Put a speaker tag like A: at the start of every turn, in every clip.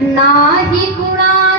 A: नाही कुणा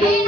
A: Amen.